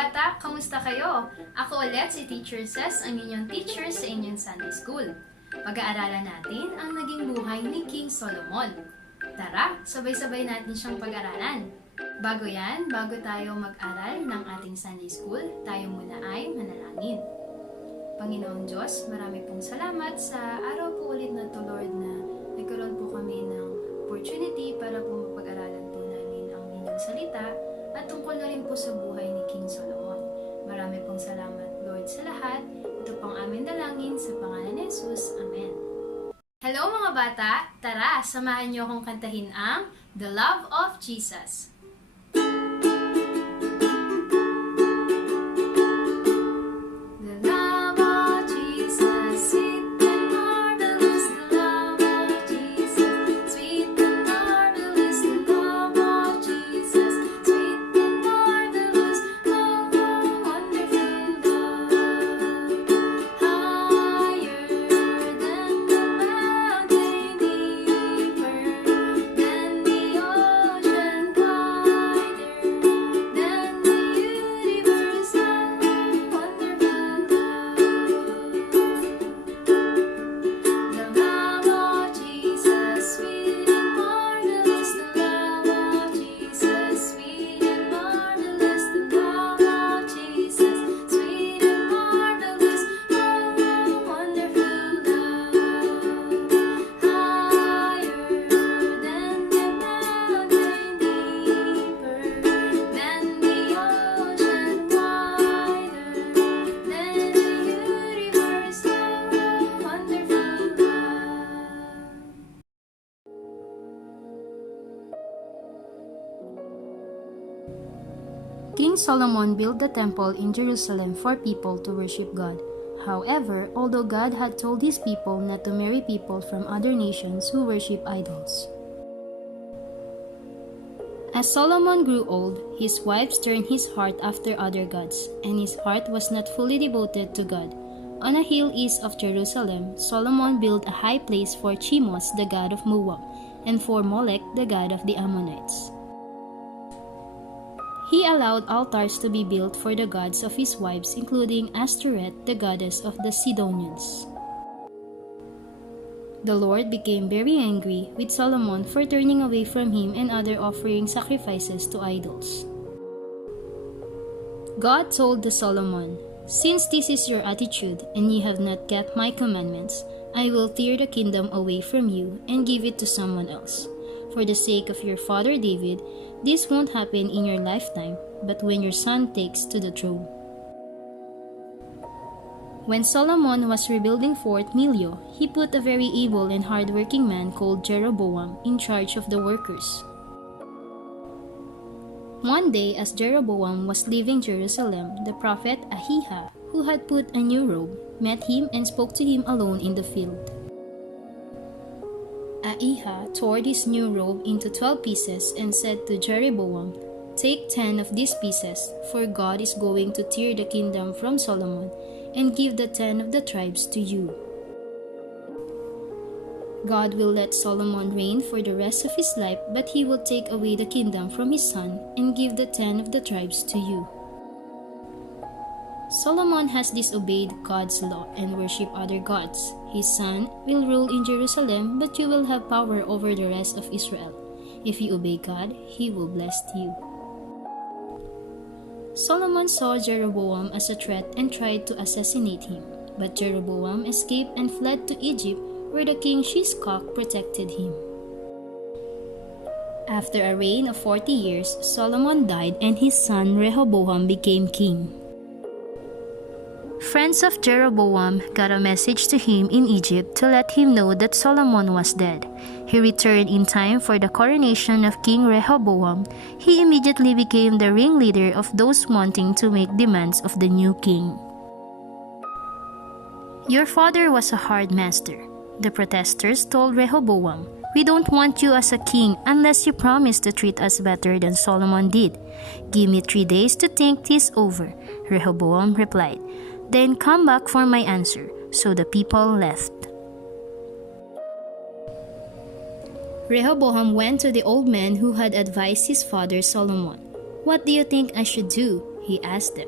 bata, kamusta kayo? Ako ulit si Teacher Cess, ang inyong teacher sa inyong Sunday School. Pag-aaralan natin ang naging buhay ni King Solomon. Tara, sabay-sabay natin siyang pag-aralan. Bago tayo mag-aral ng ating Sunday School, tayo muna ay manalangin. Panginoong Diyos, marami pong salamat sa araw po ulit na to, Lord, na nagkaroon po kami ng opportunity para po mapag-aralan po namin ang inyong salita at tungkol na rin po sa buhay ni King Solomon. Marami pong salamat, Lord, sa lahat. Ito pong aming dalangin sa pangalan ni Jesus. Amen. Hello mga bata! Tara, samahan niyo akong kantahin ang The Love of Jesus. King Solomon built the temple in Jerusalem for people to worship God. However, although God had told his people not to marry people from other nations who worship idols. As Solomon grew old, his wives turned his heart after other gods, and his heart was not fully devoted to God. On a hill east of Jerusalem, Solomon built a high place for Chemosh, the god of Moab, and for Molech, the god of the Ammonites. He allowed altars to be built for the gods of his wives, including Ashtoreth, the goddess of the Sidonians. The Lord became very angry with Solomon for turning away from him and offering sacrifices to idols. God told Solomon, "Since this is your attitude and you have not kept my commandments, I will tear the kingdom away from you and give it to someone else. For the sake of your father David, this won't happen in your lifetime, but when your son takes to the throne." When Solomon was rebuilding Fort Millo, he put a very evil and hard-working man called Jeroboam in charge of the workers. One day, as Jeroboam was leaving Jerusalem, the prophet Ahijah, who had put a new robe, met him and spoke to him alone in the field. Ahijah tore his new robe into 12 pieces and said to Jeroboam, "Take 10 of these pieces, for God is going to tear the kingdom from Solomon and give the 10 of the tribes to you. God will let Solomon reign for the rest of his life, but he will take away the kingdom from his son and give the 10 of the tribes to you." Solomon has disobeyed God's law and worshipped other gods. His son will rule in Jerusalem, but you will have power over the rest of Israel. If you obey God, he will bless you. Solomon saw Jeroboam as a threat and tried to assassinate him, but Jeroboam escaped and fled to Egypt, where the king Shishak protected him. After a reign of 40 years, Solomon died and his son Rehoboam became king. Friends of Jeroboam got a message to him in Egypt to let him know that Solomon was dead. He returned in time for the coronation of King Rehoboam. He immediately became the ringleader of those wanting to make demands of the new king. "Your father was a hard master," the protesters told Rehoboam. "We don't want you as a king unless you promise to treat us better than Solomon did. Give me 3 days to think this over," Rehoboam replied. "Then come back for my answer." So the people left. Rehoboam went to the old man who had advised his father Solomon. "What do you think I should do?" he asked them,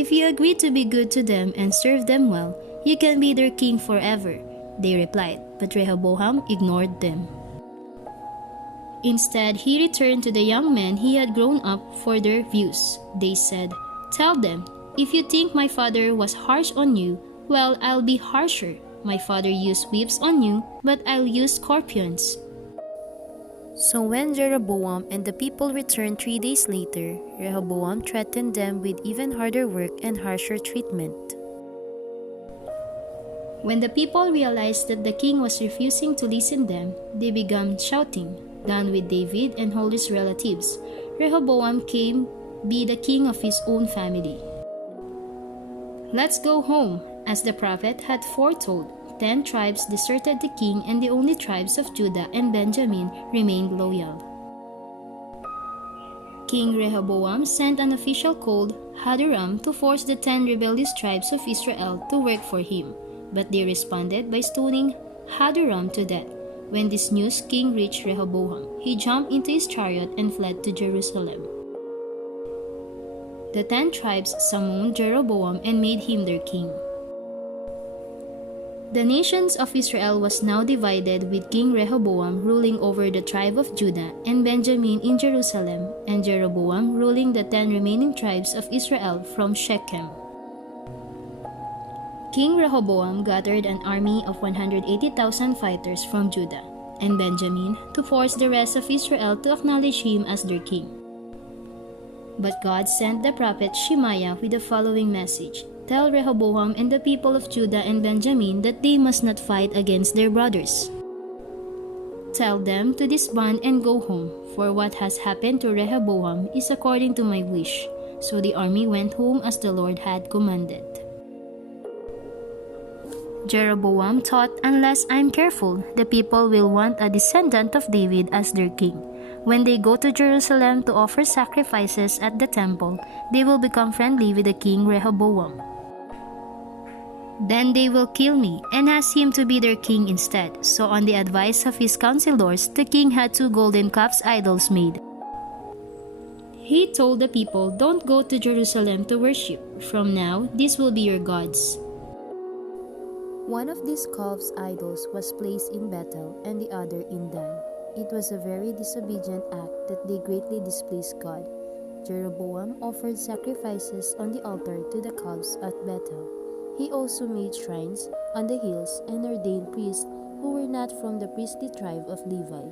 "If you agree to be good to them and serve them well, you can be their king forever." They replied, but Rehoboam ignored them. Instead, he returned to the young men he had grown up for their views. They said, "Tell them, if you think my father was harsh on you, well, I'll be harsher. My father used whips on you, but I'll use scorpions." So when Jeroboam and the people returned 3 days later, Rehoboam threatened them with even harder work and harsher treatment. When the people realized that the king was refusing to listen to them, they began shouting, "Down with David and all his relatives. Rehoboam came be the king of his own family." "Let's go home," as the prophet had foretold. 10 tribes deserted the king, and the only tribes of Judah and Benjamin remained loyal. King Rehoboam sent an official called Hadoram to force the 10 rebellious tribes of Israel to work for him, but they responded by stoning Hadoram to death. When this news king reached Rehoboam, he jumped into his chariot and fled to Jerusalem. The 10 tribes summoned Jeroboam and made him their king. The nations of Israel was now divided, with King Rehoboam ruling over the tribe of Judah and Benjamin in Jerusalem, and Jeroboam ruling the 10 remaining tribes of Israel from Shechem. King Rehoboam gathered an army of 180,000 fighters from Judah and Benjamin to force the rest of Israel to acknowledge him as their king. But God sent the prophet Shemaiah with the following message: "Tell Rehoboam and the people of Judah and Benjamin that they must not fight against their brothers. Tell them to disband and go home, for what has happened to Rehoboam is according to my wish." So the army went home as the Lord had commanded. Jeroboam thought, "Unless I'm careful, the people will want a descendant of David as their king. When they go to Jerusalem to offer sacrifices at the temple, they will become friendly with the king Rehoboam. Then they will kill me and ask him to be their king instead." So on the advice of his counselors, the king had 2 golden calf idols made. He told the people, "Don't go to Jerusalem to worship. From now, these will be your gods." One of these calves' idols was placed in Bethel and the other in Dan. It was a very disobedient act that they greatly displeased God. Jeroboam offered sacrifices on the altar to the calves at Bethel. He also made shrines on the hills and ordained priests who were not from the priestly tribe of Levi.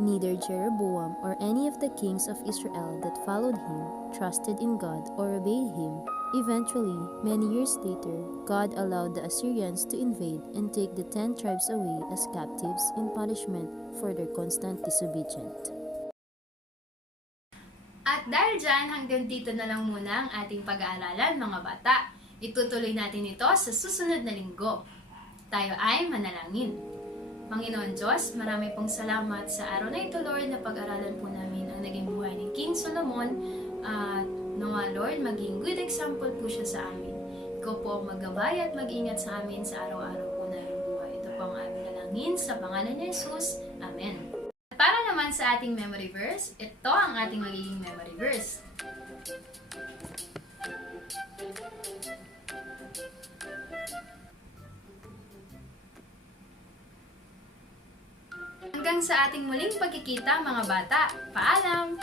Neither Jeroboam or any of the kings of Israel that followed him trusted in God or obeyed him. Eventually, many years later, God allowed the Assyrians to invade and take the 10 tribes away as captives in punishment for their constant disobedience. At dahil dyan, hanggang dito na lang muna ang ating pag-aaralan, mga bata. Itutuloy natin ito sa susunod na linggo. Tayo ay manalangin. Panginoon Diyos, marami pong salamat sa araw na ito, Lord, na pag-aralan po namin ang naging buhay ni King Solomon. At nawa, Lord, maging good example po siya sa amin. Ikaw po ang maggabay at mag-ingat sa amin sa araw-araw po na buhay. Ito po ang aming nalangin sa pangalan ni Jesus. Amen. Para naman sa ating memory verse, ito ang ating magiging memory verse. Hanggang sa ating muling pagkikita, mga bata. Paalam!